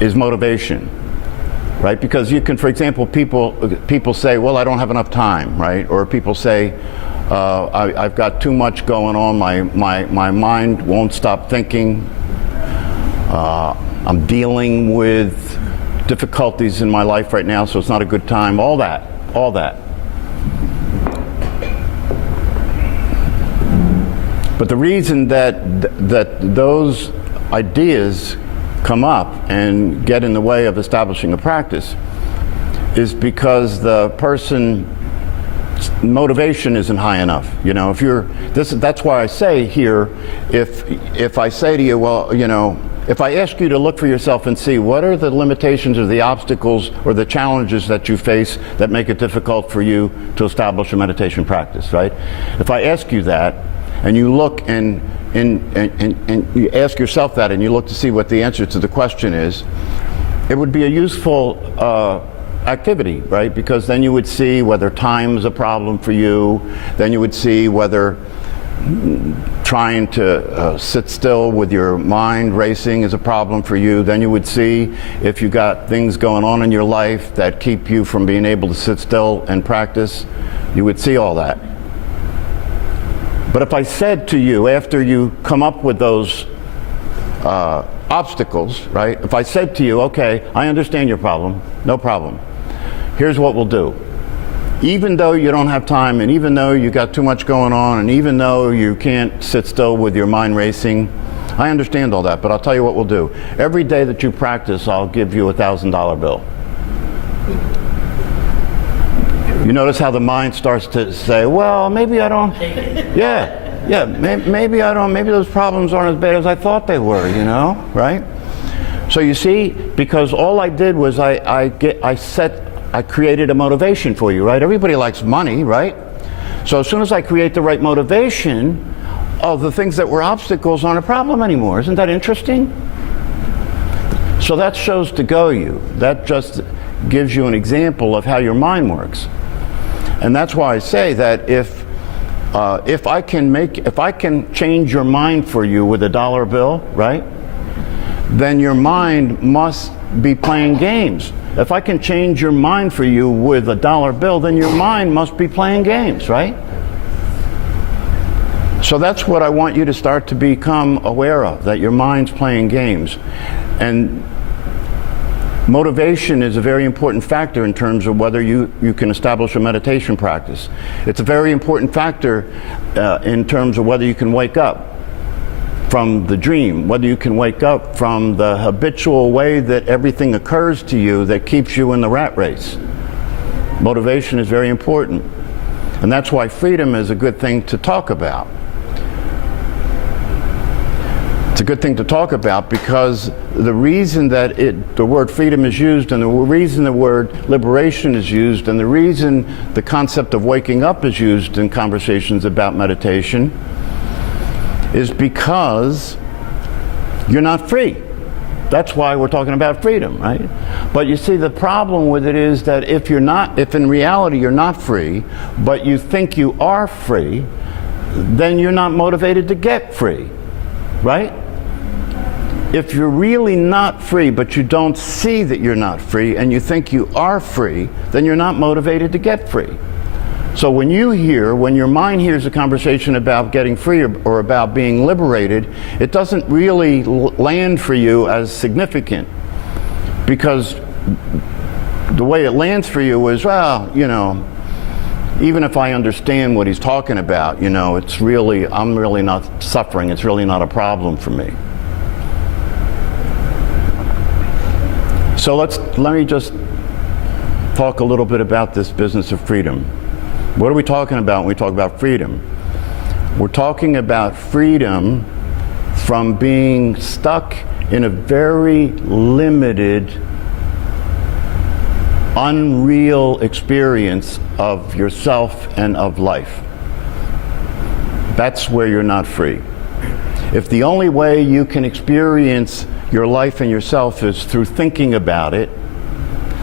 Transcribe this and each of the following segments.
is motivation, right? Because you can, for example, people say, well, I don't have enough time, right? Or people say, I've got too much going on, my mind won't stop thinking, I'm dealing with difficulties in my life right now, so it's not a good time, all that. But the reason that those ideas come up and get in the way of establishing a practice is because the person's motivation isn't high enough. You know, that's why I say here, if I say to you, well, you know, if I ask you to look for yourself and see what are the limitations or the obstacles or the challenges that you face that make it difficult for you to establish a meditation practice, right? If I ask you that and you look and you ask yourself that and you look to see what the answer to the question is, it would be a useful activity, right? Because then you would see whether time is a problem for you, then you would see whether trying to sit still with your mind racing is a problem for you, then you would see if you got things going on in your life that keep you from being able to sit still and practice, you would see all that. But if I said to you, after you come up with those obstacles, right? If I said to you, okay, I understand your problem, no problem. Here's what we'll do. Even though you don't have time, and even though you got too much going on, and even though you can't sit still with your mind racing, I understand all that, but I'll tell you what we'll do. Every day that you practice, I'll give you a $1,000 bill. You notice how the mind starts to say, well, maybe I don't, maybe I don't, maybe those problems aren't as bad as I thought they were, you know, right? So you see, because all I did was I created a motivation for you, right? Everybody likes money, right? So as soon as I create the right motivation, the things that were obstacles aren't a problem anymore. Isn't that interesting? So that shows to go you. That just gives you an example of how your mind works. And that's why I say that if I can change your mind for you with a dollar bill, right? Then your mind must be playing games. If I can change your mind for you with a dollar bill, then your mind must be playing games, right? So that's what I want you to start to become aware of, that your mind's playing games. And motivation is a very important factor in terms of whether you can establish a meditation practice. It's a very important factor in terms of whether you can wake up from the dream, whether you can wake up from the habitual way that everything occurs to you that keeps you in the rat race. Motivation is very important. And that's why freedom is a good thing to talk about. It's a good thing to talk about because the reason that the word freedom is used, and the reason the word liberation is used, and the reason the concept of waking up is used in conversations about meditation is because you're not free. That's why we're talking about freedom, right? But you see, the problem with it is that if in reality you're not free, but you think you are free, then you're not motivated to get free, right? If you're really not free, but you don't see that you're not free, and you think you are free, then you're not motivated to get free. So when your mind hears a conversation about getting free or about being liberated, it doesn't really land for you as significant, because the way it lands for you is, well, you know, even if I understand what he's talking about, you know, I'm really not suffering, it's really not a problem for me. So let me just talk a little bit about this business of freedom. What are we talking about when we talk about freedom? We're talking about freedom from being stuck in a very limited, unreal experience of yourself and of life. That's where you're not free. If the only way you can experience your life and yourself is through thinking about it,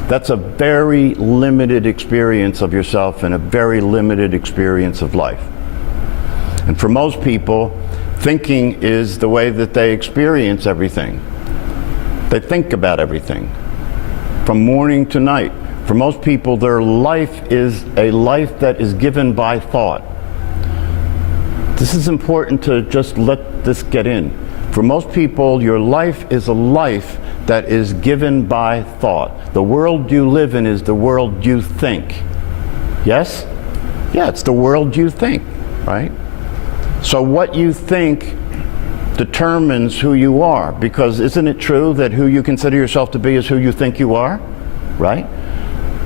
that's a very limited experience of yourself and a very limited experience of life. And for most people, thinking is the way that they experience everything. They think about everything from morning to night. For most people, their life is a life that is given by thought. This is important to just let this get in. For most people, your life is a life that is given by thought. The world you live in is the world you think. Yes? Yeah, it's the world you think, right? So what you think determines who you are, because isn't it true that who you consider yourself to be is who you think you are, right?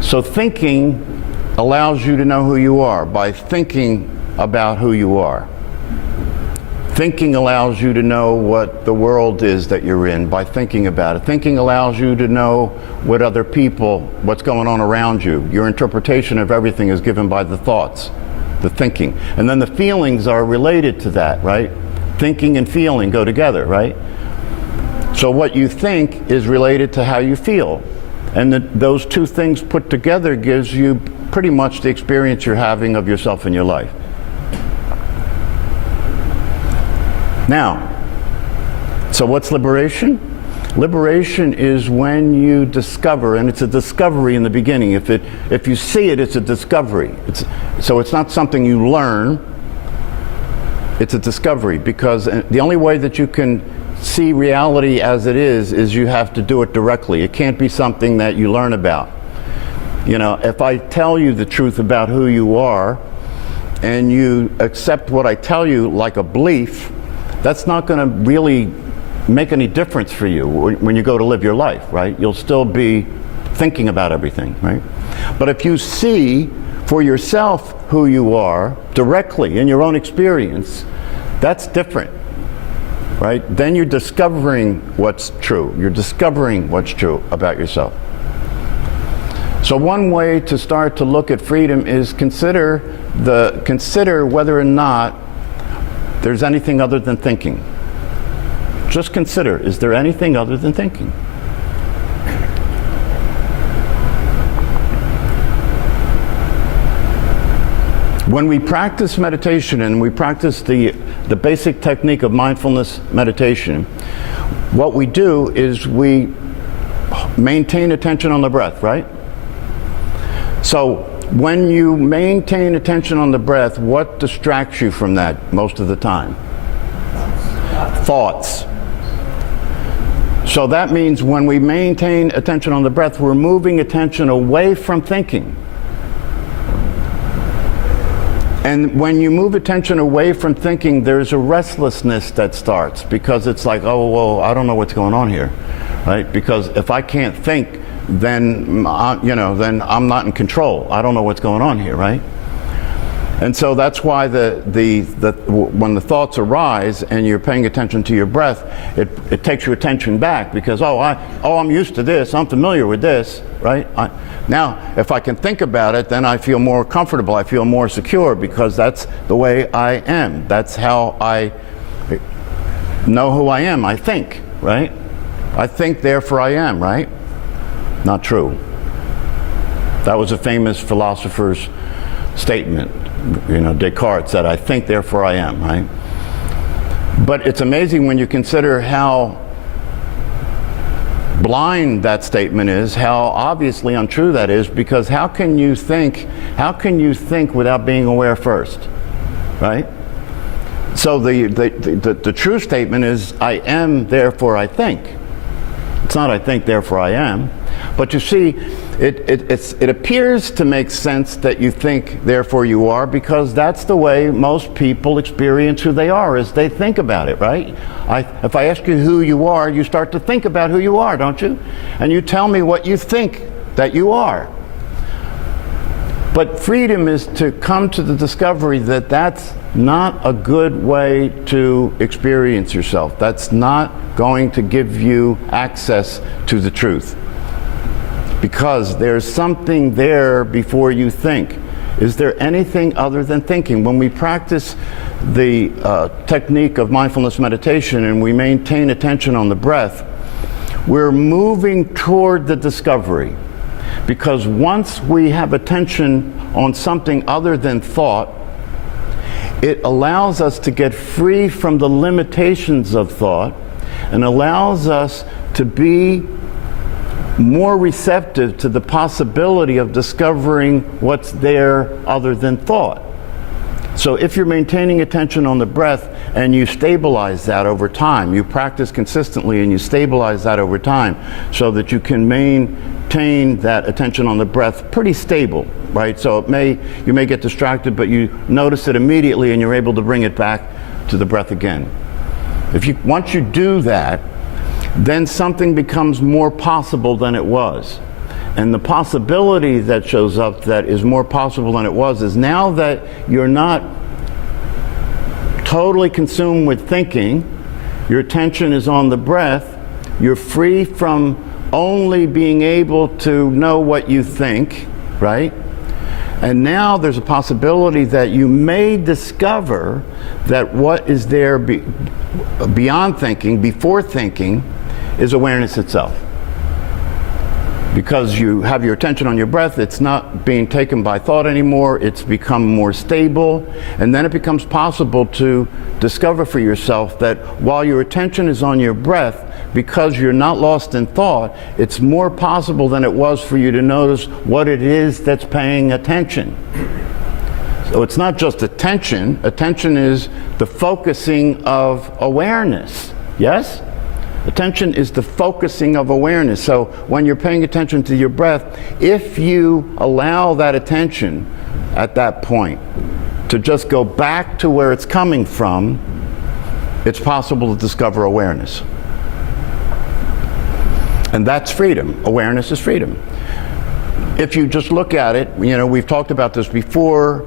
So thinking allows you to know who you are by thinking about who you are. Thinking allows you to know what the world is that you're in by thinking about it. Thinking allows you to know what other people, what's going on around you. Your interpretation of everything is given by the thoughts, the thinking. And then the feelings are related to that, right? Thinking and feeling go together, right? So what you think is related to how you feel. And those two things put together gives you pretty much the experience you're having of yourself in your life. Now, so what's liberation? Liberation is when you discover, and it's a discovery in the beginning. If you see it, it's a discovery. So it's not something you learn, it's a discovery, because the only way that you can see reality as it is you have to do it directly. It can't be something that you learn about. You know, if I tell you the truth about who you are, and you accept what I tell you like a belief, that's not going to really make any difference for you when you go to live your life, right? You'll still be thinking about everything, right? But if you see for yourself who you are directly in your own experience, that's different, right? Then you're discovering what's true. You're discovering what's true about yourself. So one way to start to look at freedom is consider whether or not there's anything other than thinking. Just consider, is there anything other than thinking? When we practice meditation and we practice the basic technique of mindfulness meditation, what we do is we maintain attention on the breath, right? So when you maintain attention on the breath, what distracts you from that most of the time? Thoughts. So that means when we maintain attention on the breath, we're moving attention away from thinking. And when you move attention away from thinking, there's a restlessness that starts, because it's like, oh, well, I don't know what's going on here, right? Because if I can't think, then then I'm not in control. I don't know what's going on here, right? And so that's why when the thoughts arise and you're paying attention to your breath, it takes your attention back, because I'm used to this, I'm familiar with this, right? Now, if I can think about it, then I feel more comfortable, I feel more secure, because that's the way I am. That's how I know who I am. I think, right? I think, therefore I am, right? Not true. That was a famous philosopher's statement. You know, Descartes said, I think, therefore I am, right? But it's amazing when you consider how blind that statement is, how obviously untrue that is, because how can you think without being aware first, right? So the true statement is, I am, therefore I think. It's not I think, therefore I am. But you see, it appears to make sense that you think, therefore you are, because that's the way most people experience who they are, is they think about it, right? If I ask you who you are, you start to think about who you are, don't you? And you tell me what you think that you are. But freedom is to come to the discovery that that's not a good way to experience yourself. That's not going to give you access to the truth. Because there's something there before you think. Is there anything other than thinking? When we practice the technique of mindfulness meditation and we maintain attention on the breath, we're moving toward the discovery. Because once we have attention on something other than thought, it allows us to get free from the limitations of thought and allows us to be more receptive to the possibility of discovering what's there other than thought. So if you're maintaining attention on the breath and you stabilize that over time, you practice consistently and you stabilize that over time so that you can maintain that attention on the breath pretty stable, right? So you may get distracted, but you notice it immediately and you're able to bring it back to the breath again. Once you do that, then something becomes more possible than it was. And the possibility that shows up that is more possible than it was is now that you're not totally consumed with thinking, your attention is on the breath, you're free from only being able to know what you think, right? And now there's a possibility that you may discover that what is there beyond thinking, before thinking, is awareness itself. Because you have your attention on your breath, it's not being taken by thought anymore, it's become more stable, and then it becomes possible to discover for yourself that while your attention is on your breath, because you're not lost in thought, it's more possible than it was for you to notice what it is that's paying attention. So it's not just attention. Attention is the focusing of awareness. Yes? Attention is the focusing of awareness. So when you're paying attention to your breath, if you allow that attention at that point to just go back to where it's coming from, it's possible to discover awareness. And that's freedom. Awareness is freedom. If you just look at it, we've talked about this before,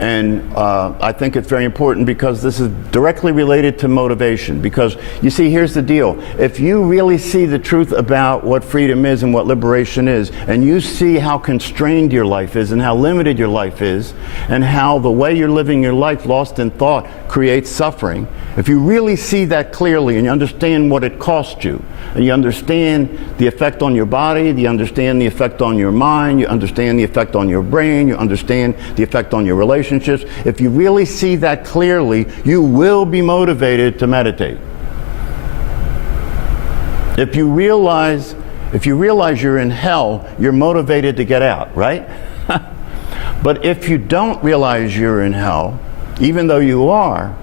and I think it's very important because this is directly related to motivation. Because you see, here's the deal. If you really see the truth about what freedom is and what liberation is, and you see how constrained your life is and how limited your life is, and how the way you're living your life lost in thought creates suffering, if you really see that clearly and you understand what it cost you, and you understand the effect on your body, you understand the effect on your mind, you understand the effect on your brain, you understand the effect on your relationships, if you really see that clearly, you will be motivated to meditate. If you realize you're in hell, you're motivated to get out, right? But if you don't realize you're in hell, even though you are,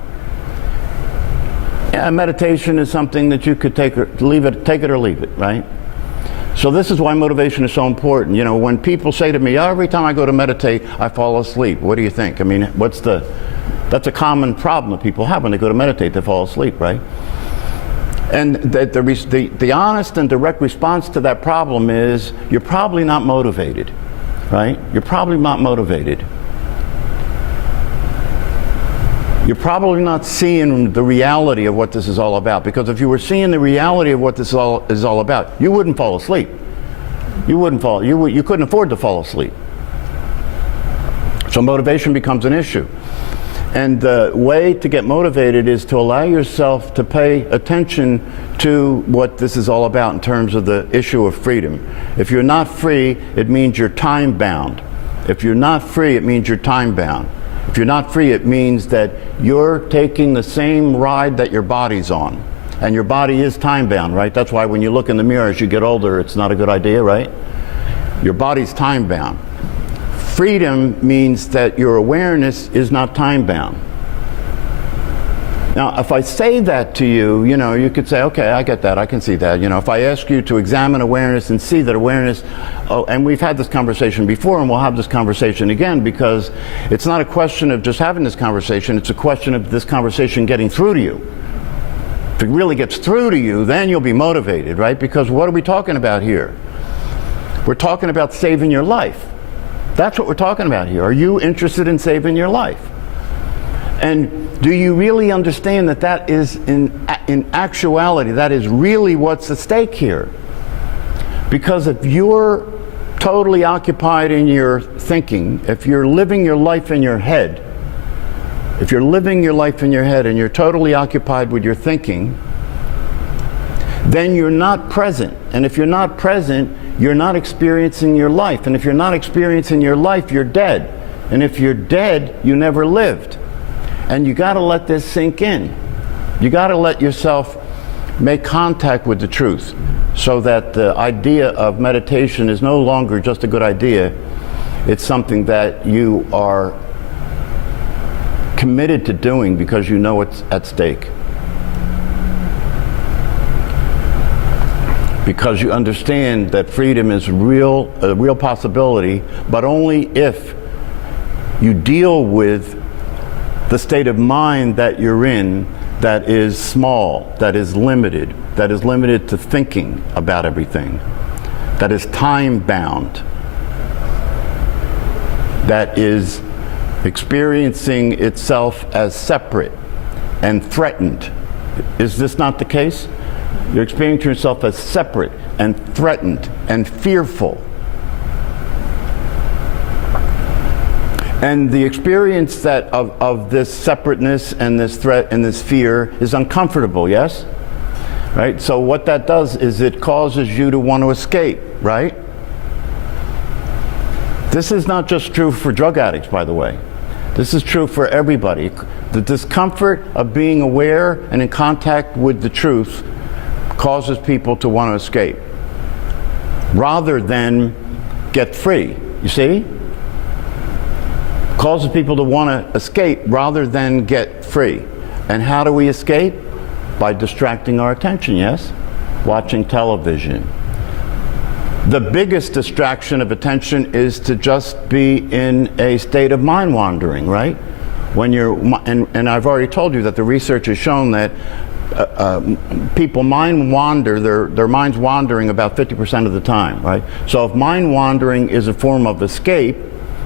meditation is something that you could take it or leave it, right? So this is why motivation is so important. When people say to me, every time I go to meditate, I fall asleep. What do you think? I mean, that's a common problem that people have when they go to meditate, they fall asleep, right? And the honest and direct response to that problem is, you're probably not motivated, right? You're probably not motivated. You're probably not seeing the reality of what this is all about, because if you were seeing the reality of what this is all about, you wouldn't fall asleep. You couldn't afford to fall asleep. So motivation becomes an issue. And the way to get motivated is to allow yourself to pay attention to what this is all about in terms of the issue of freedom. If you're not free, it means you're time bound. If you're not free, it means you're time bound. If you're not free, it means that you're taking the same ride that your body's on. And your body is time bound, right? That's why when you look in the mirror as you get older, it's not a good idea, right? Your body's time bound. Freedom means that your awareness is not time bound. Now, if I say that to you, you could say, okay, I get that, I can see that. If I ask you to examine awareness and see that awareness, and we've had this conversation before and we'll have this conversation again, because it's not a question of just having this conversation, it's a question of this conversation getting through to you. If it really gets through to you, then you'll be motivated, right? Because what are we talking about here? We're talking about saving your life. That's what we're talking about here. Are you interested in saving your life? And do you really understand that is in actuality, that is really what's at stake here? Because if you're totally occupied in your thinking, if you're living your life in your head, and you're totally occupied with your thinking, then you're not present. And if you're not present, you're not experiencing your life. And if you're not experiencing your life, you're dead. And if you're dead, you never lived. And you got to let this sink in. You got to let yourself make contact with the truth, so that the idea of meditation is no longer just a good idea. It's something that you are committed to doing because you know it's at stake. Because you understand that freedom is a real possibility, but only if you deal with the state of mind that you're in that is small, that is limited to thinking about everything, that is time-bound, that is experiencing itself as separate and threatened. Is this not the case? You're experiencing yourself as separate and threatened and fearful. And the experience of this separateness and this threat and this fear is uncomfortable, yes? Right? So what that does is it causes you to want to escape, right? This is not just true for drug addicts, by the way. This is true for everybody. The discomfort of being aware and in contact with the truth causes people to want to escape rather than get free. You see? Causes people to want to escape rather than get free. And how do we escape? By distracting our attention, yes? Watching television. The biggest distraction of attention is to just be in a state of mind wandering, right? When you're, and I've already told you that the research has shown that people mind wander, their mind's wandering about 50% of the time, right? So if mind wandering is a form of escape,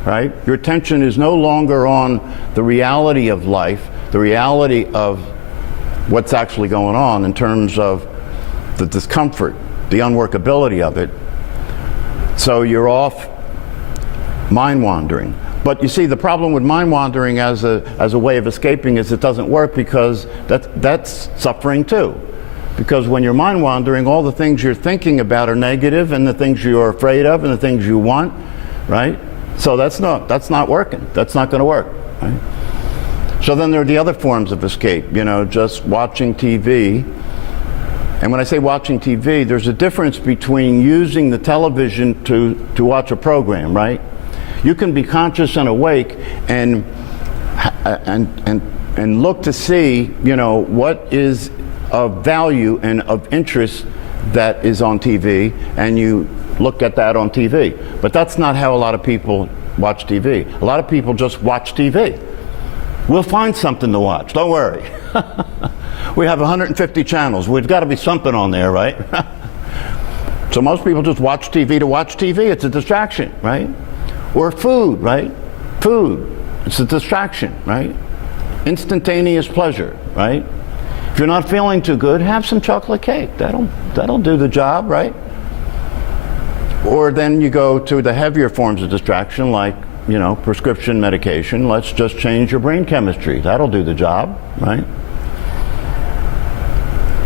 right, your attention is no longer on the reality of life, the reality of what's actually going on in terms of the discomfort, the unworkability of it. So you're off mind wandering. But you see, the problem with mind wandering as a way of escaping is it doesn't work, because that's suffering too. Because when you're mind wandering, all the things you're thinking about are negative, and the things you're afraid of, and the things you want, right? So that's not working. That's not going to work, right? So then there are the other forms of escape, you know, just watching TV. And when I say watching TV, there's a difference between using the television to watch a program, right? You can be conscious and awake and look to see, you know, what is of value and of interest that is on TV, and you look at that on TV. But that's not how a lot of people watch TV. A lot of people just watch TV. We'll find something to watch, don't worry. We have 150 channels. We've got to be something on there, right? So most people just watch TV to watch TV. It's a distraction, right? Or food, right? Food, it's a distraction, right? Instantaneous pleasure, right? If you're not feeling too good, have some chocolate cake. That'll do the job, right? Or then you go to the heavier forms of distraction, like, you know, prescription medication. Let's just change your brain chemistry. That'll do the job, right?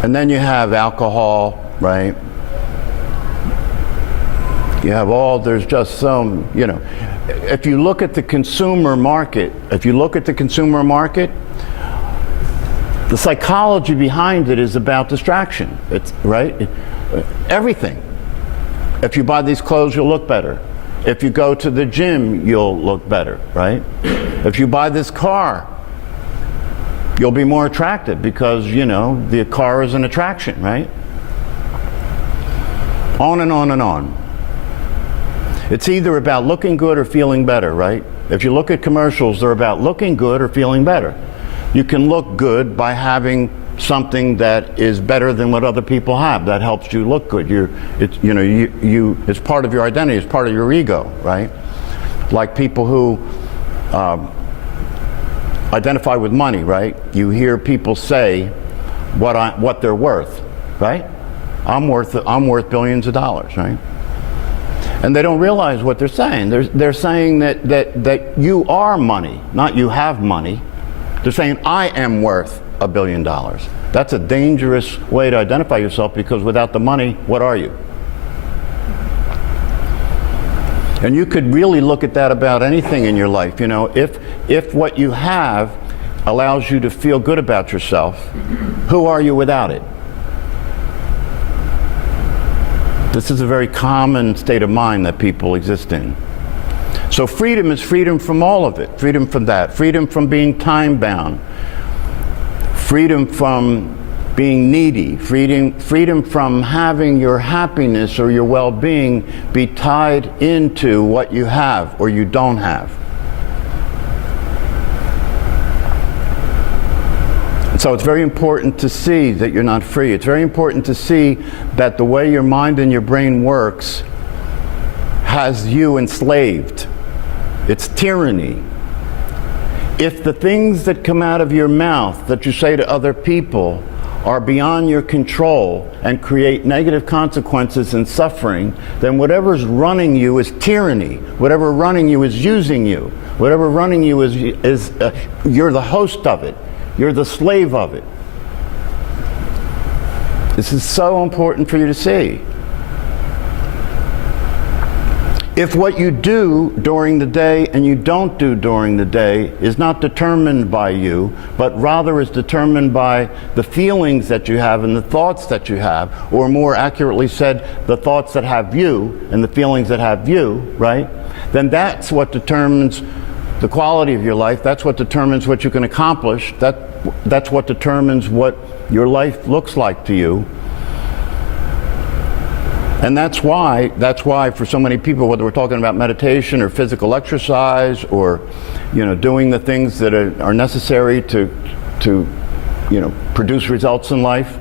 And then you have alcohol, right? You have there's just some, you know, if you look at the consumer market, the psychology behind it is about distraction. It's, right? Everything. If you buy these clothes, you'll look better. If you go to the gym, you'll look better, right? If you buy this car, you'll be more attractive because, you know, the car is an attraction, right? On and on and on. It's either about looking good or feeling better, right? If you look at commercials, they're about looking good or feeling better. You can look good by having something that is better than what other people have. That helps you look good. It's part of your identity. It's part of your ego, right? Like people who identify with money, right? You hear people say what they're worth, right? I'm worth billions of dollars, right? And they don't realize what they're saying. They're saying that you are money, not you have money. They're saying, I am worth $1 billion. That's a dangerous way to identify yourself, because without the money, what are you? And you could really look at that about anything in your life. You know, if what you have allows you to feel good about yourself, who are you without it? This is a very common state of mind that people exist in. So freedom is freedom from all of it. Freedom from that. Freedom from being time-bound. Freedom from being needy. Freedom from having your happiness or your well-being be tied into what you have or you don't have. So it's very important to see that you're not free. It's very important to see that the way your mind and your brain works has you enslaved. It's tyranny. If the things that come out of your mouth that you say to other people are beyond your control and create negative consequences and suffering, then whatever's running you is tyranny. Whatever running you is using you. Whatever running you is you're the host of it. You're the slave of it. This is so important for you to see. If what you do during the day and you don't do during the day is not determined by you, but rather is determined by the feelings that you have and the thoughts that you have, or more accurately said, the thoughts that have you and the feelings that have you, right? Then that's what determines the quality of your life. That's what determines what you can accomplish. That's what determines what your life looks like to you. And that's why for so many people, whether we're talking about meditation or physical exercise or, doing the things that are necessary to produce results in life,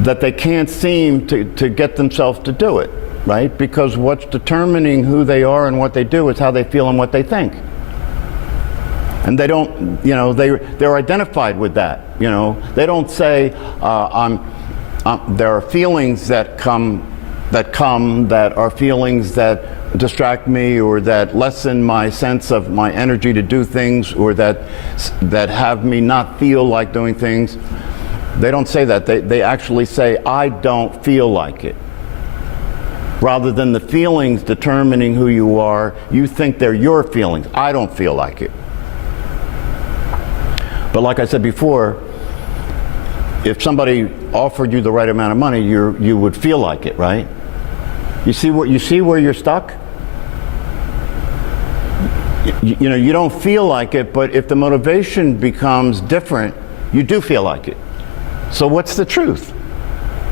that they can't seem to get themselves to do it. Right? Because what's determining who they are and what they do is how they feel and what they think. And they don't, they're identified with that. They don't say, there are feelings that come that are feelings that distract me or that lessen my sense of my energy to do things or that have me not feel like doing things. They don't say that. They actually say, I don't feel like it. Rather than the feelings determining who you are, you think they're your feelings. I don't feel like it. But like I said before, if somebody offered you the right amount of money, you would feel like it, right? You see where you're stuck? You don't feel like it, but if the motivation becomes different, you do feel like it. So what's the truth?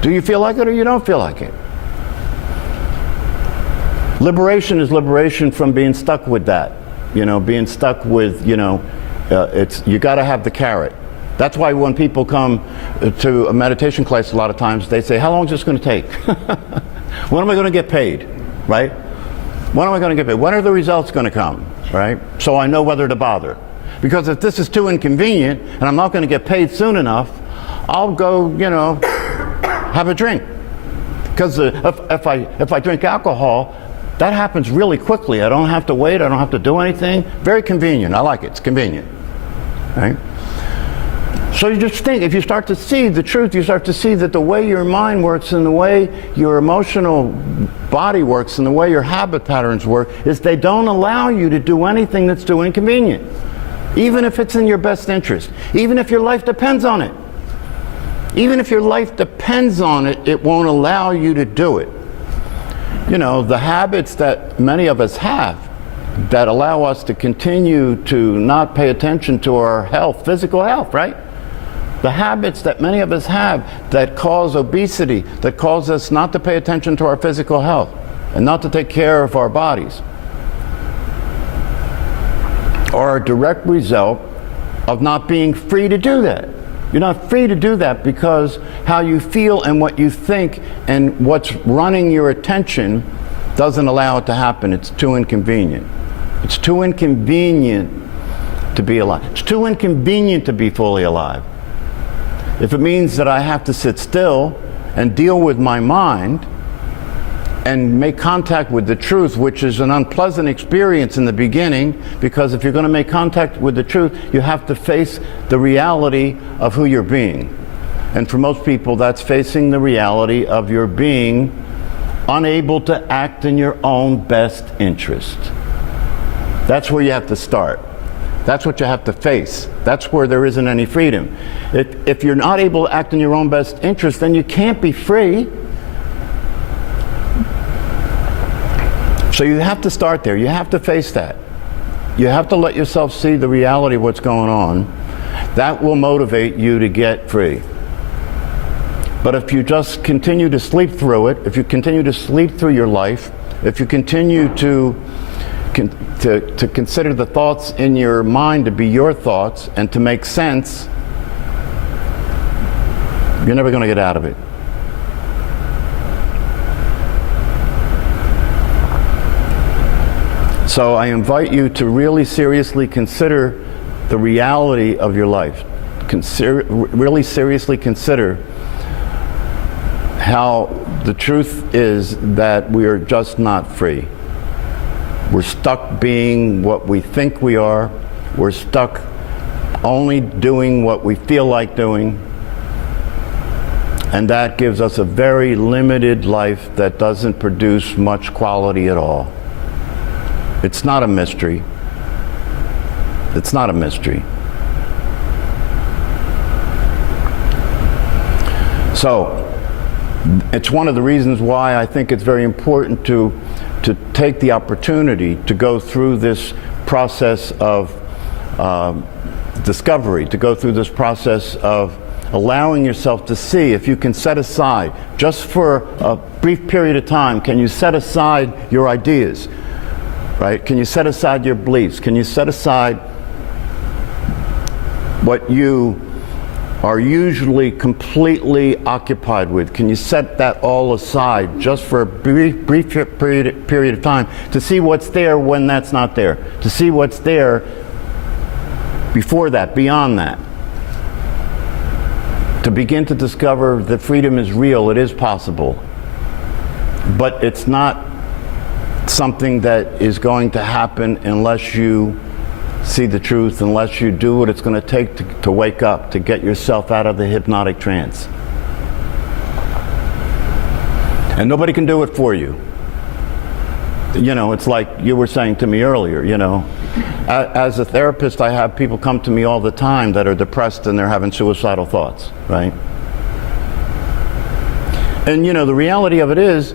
Do you feel like it or you don't feel like it? Liberation is liberation from being stuck with that, being stuck with, you got to have the carrot. That's why when people come to a meditation class a lot of times, they say, how long is this going to take? When am I going to get paid, right? When am I going to get paid? When are the results going to come, right? So I know whether to bother. Because if this is too inconvenient and I'm not going to get paid soon enough, I'll go, have a drink. Because if I drink alcohol, that happens really quickly. I don't have to wait. I don't have to do anything. Very convenient. I like it. It's convenient. Right? So you just think, if you start to see the truth, you start to see that the way your mind works and the way your emotional body works and the way your habit patterns work is they don't allow you to do anything that's too inconvenient. Even if it's in your best interest. Even if your life depends on it. Even if your life depends on it, it won't allow you to do it. The habits that many of us have that allow us to continue to not pay attention to our health, physical health, right? The habits that many of us have that cause obesity, that cause us not to pay attention to our physical health and not to take care of our bodies, are a direct result of not being free to do that. You're not free to do that because how you feel and what you think and what's running your attention doesn't allow it to happen. It's too inconvenient. It's too inconvenient to be alive. It's too inconvenient to be fully alive. If it means that I have to sit still and deal with my mind and make contact with the truth, which is an unpleasant experience in the beginning, because if you're going to make contact with the truth, you have to face the reality of who you're being. And for most people, that's facing the reality of your being unable to act in your own best interest. That's where you have to start. That's what you have to face. That's where there isn't any freedom. If you're not able to act in your own best interest, then you can't be free. So you have to start there. You have to face that. You have to let yourself see the reality of what's going on. That will motivate you to get free. But if you just continue to sleep through it, if you continue to sleep through your life, if you continue to consider the thoughts in your mind to be your thoughts and to make sense, you're never going to get out of it. So I invite you to really seriously consider the reality of your life. Really seriously consider how the truth is that we are just not free. We're stuck being what we think we are. We're stuck only doing what we feel like doing. And that gives us a very limited life that doesn't produce much quality at all. It's not a mystery. It's not a mystery. So, it's one of the reasons why I think it's very important to take the opportunity to go through this process of discovery, to go through this process of allowing yourself to see if you can set aside, just for a brief period of time, can you set aside your ideas, right? Can you set aside your beliefs? Can you set aside what you are usually completely occupied with? Can you set that all aside just for a brief period of time to see what's there when that's not there, to see what's there before that, beyond that, to begin to discover that freedom is real, it is possible, but it's not something that is going to happen unless you see the truth, unless you do what it's going to take to wake up, to get yourself out of the hypnotic trance. And nobody can do it for you. You know, it's like you were saying to me earlier, you know, as a therapist, I have people come to me all the time that are depressed and they're having suicidal thoughts, right? And you know, the reality of it is,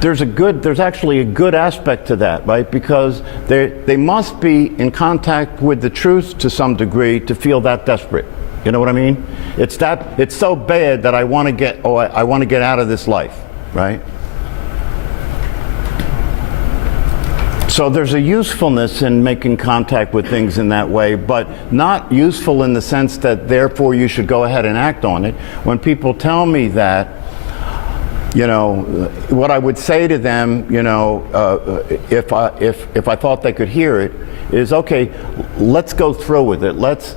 there's actually a good aspect to that, right? Because they must be in contact with the truth to some degree to feel that desperate. You know what I mean? It's so bad that I want to get out of this life, right? So there's a usefulness in making contact with things in that way, but not useful in the sense that therefore you should go ahead and act on it. When people tell me that, you know, what I would say to them, you know, if I thought they could hear it, is okay, let's go through with it. Let's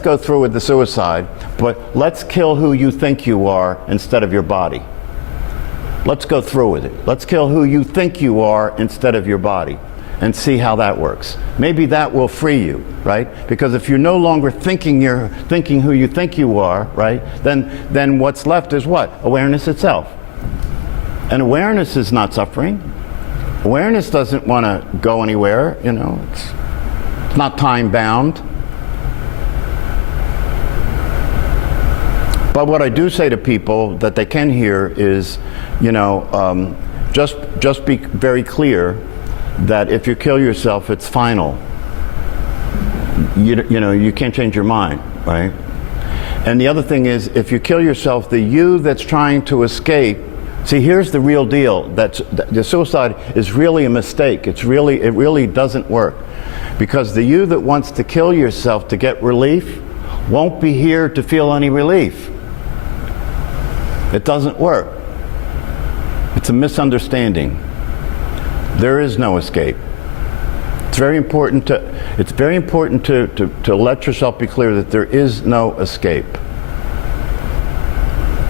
go through with the suicide, but let's kill who you think you are instead of your body. Let's go through with it. Let's kill who you think you are instead of your body, and see how that works. Maybe that will free you, right? Because if you're no longer thinking who you think you are, right? Then what's left is what? Awareness itself. And awareness is not suffering. Awareness doesn't want to go anywhere, you know. It's not time bound. But what I do say to people that they can hear is, you know, just be very clear that if you kill yourself, it's final. You know, you can't change your mind, right? And the other thing is, if you kill yourself, the you that's trying to escape, see, here's the real deal. The suicide is really a mistake. It really doesn't work. Because the you that wants to kill yourself to get relief won't be here to feel any relief. It doesn't work. It's a misunderstanding. There is no escape. It's very important to let yourself be clear that there is no escape.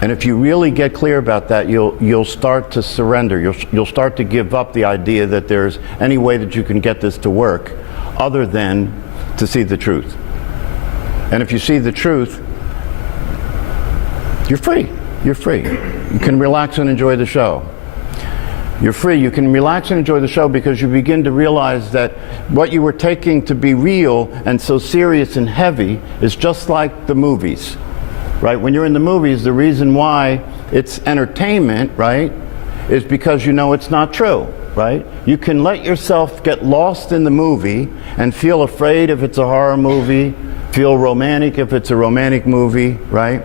And if you really get clear about that, you'll start to surrender. You'll start to give up the idea that there's any way that you can get this to work other than to see the truth. And if you see the truth, you're free. You're free. You can relax and enjoy the show. You're free. You can relax and enjoy the show because you begin to realize that what you were taking to be real and so serious and heavy is just like the movies, right? When you're in the movies, the reason why it's entertainment, right, is because you know it's not true, right? You can let yourself get lost in the movie and feel afraid if it's a horror movie, feel romantic if it's a romantic movie, right?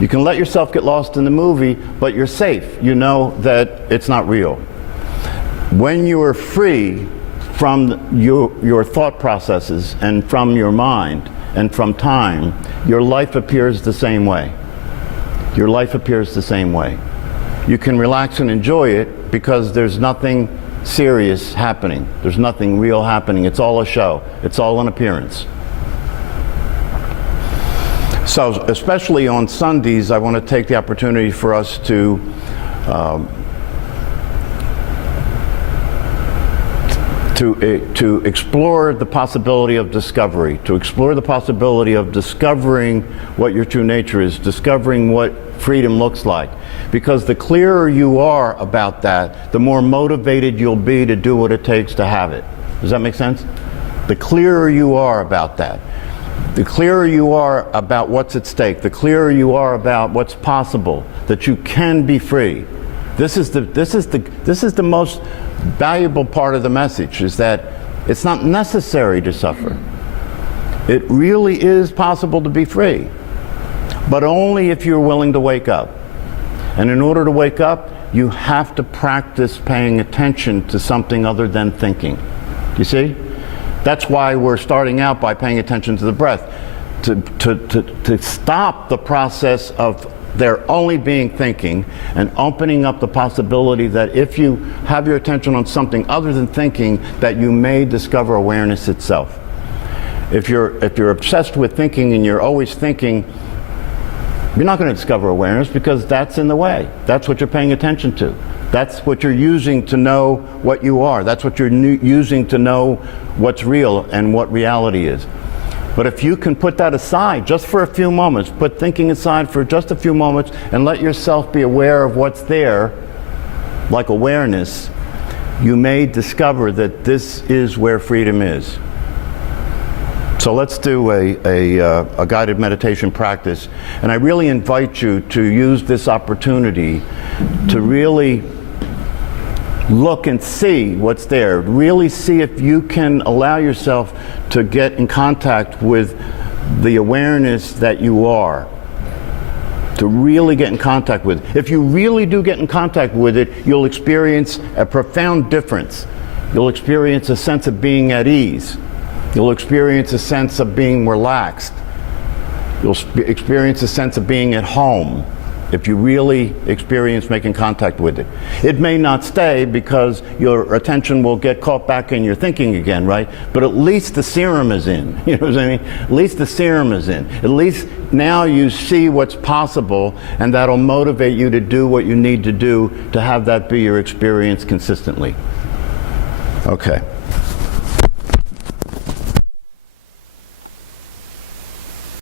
You can let yourself get lost in the movie, but you're safe. You know that it's not real. When you are free from your thought processes and from your mind and from time, your life appears the same way. Your life appears the same way. You can relax and enjoy it because there's nothing serious happening. There's nothing real happening. It's all a show. It's all an appearance. So, especially on Sundays, I want to take the opportunity for us to explore the possibility of discovery, to explore the possibility of discovering what your true nature is, discovering what freedom looks like. Because the clearer you are about that, the more motivated you'll be to do what it takes to have it. Does that make sense? The clearer you are about that, the clearer you are about what's at stake, the clearer you are about what's possible, that you can be free. This is the most valuable part of the message, is that it's not necessary to suffer. It really is possible to be free, but only if you're willing to wake up. And in order to wake up, you have to practice paying attention to something other than thinking. You see? That's why we're starting out by paying attention to the breath, to stop the process of there only being thinking and opening up the possibility that if you have your attention on something other than thinking, that you may discover awareness itself. If you're obsessed with thinking and you're always thinking, you're not going to discover awareness, because that's in the way. That's what you're paying attention to. That's what you're using to know what you are. That's what you're using to know what's real and what reality is. But if you can put that aside just for a few moments, put thinking aside for just a few moments and let yourself be aware of what's there, like awareness, you may discover that this is where freedom is. So let's do a guided meditation practice. And I really invite you to use this opportunity to really look and see what's there. Really see if you can allow yourself to get in contact with the awareness that you are. To really get in contact with it. If you really do get in contact with it, you'll experience a profound difference. You'll experience a sense of being at ease. You'll experience a sense of being relaxed. You'll experience a sense of being at home if you really experience making contact with it. It may not stay because your attention will get caught back in your thinking again, right? But at least the serum is in. You know what I mean? At least the serum is in. At least now you see what's possible, and that'll motivate you to do what you need to do to have that be your experience consistently. Okay.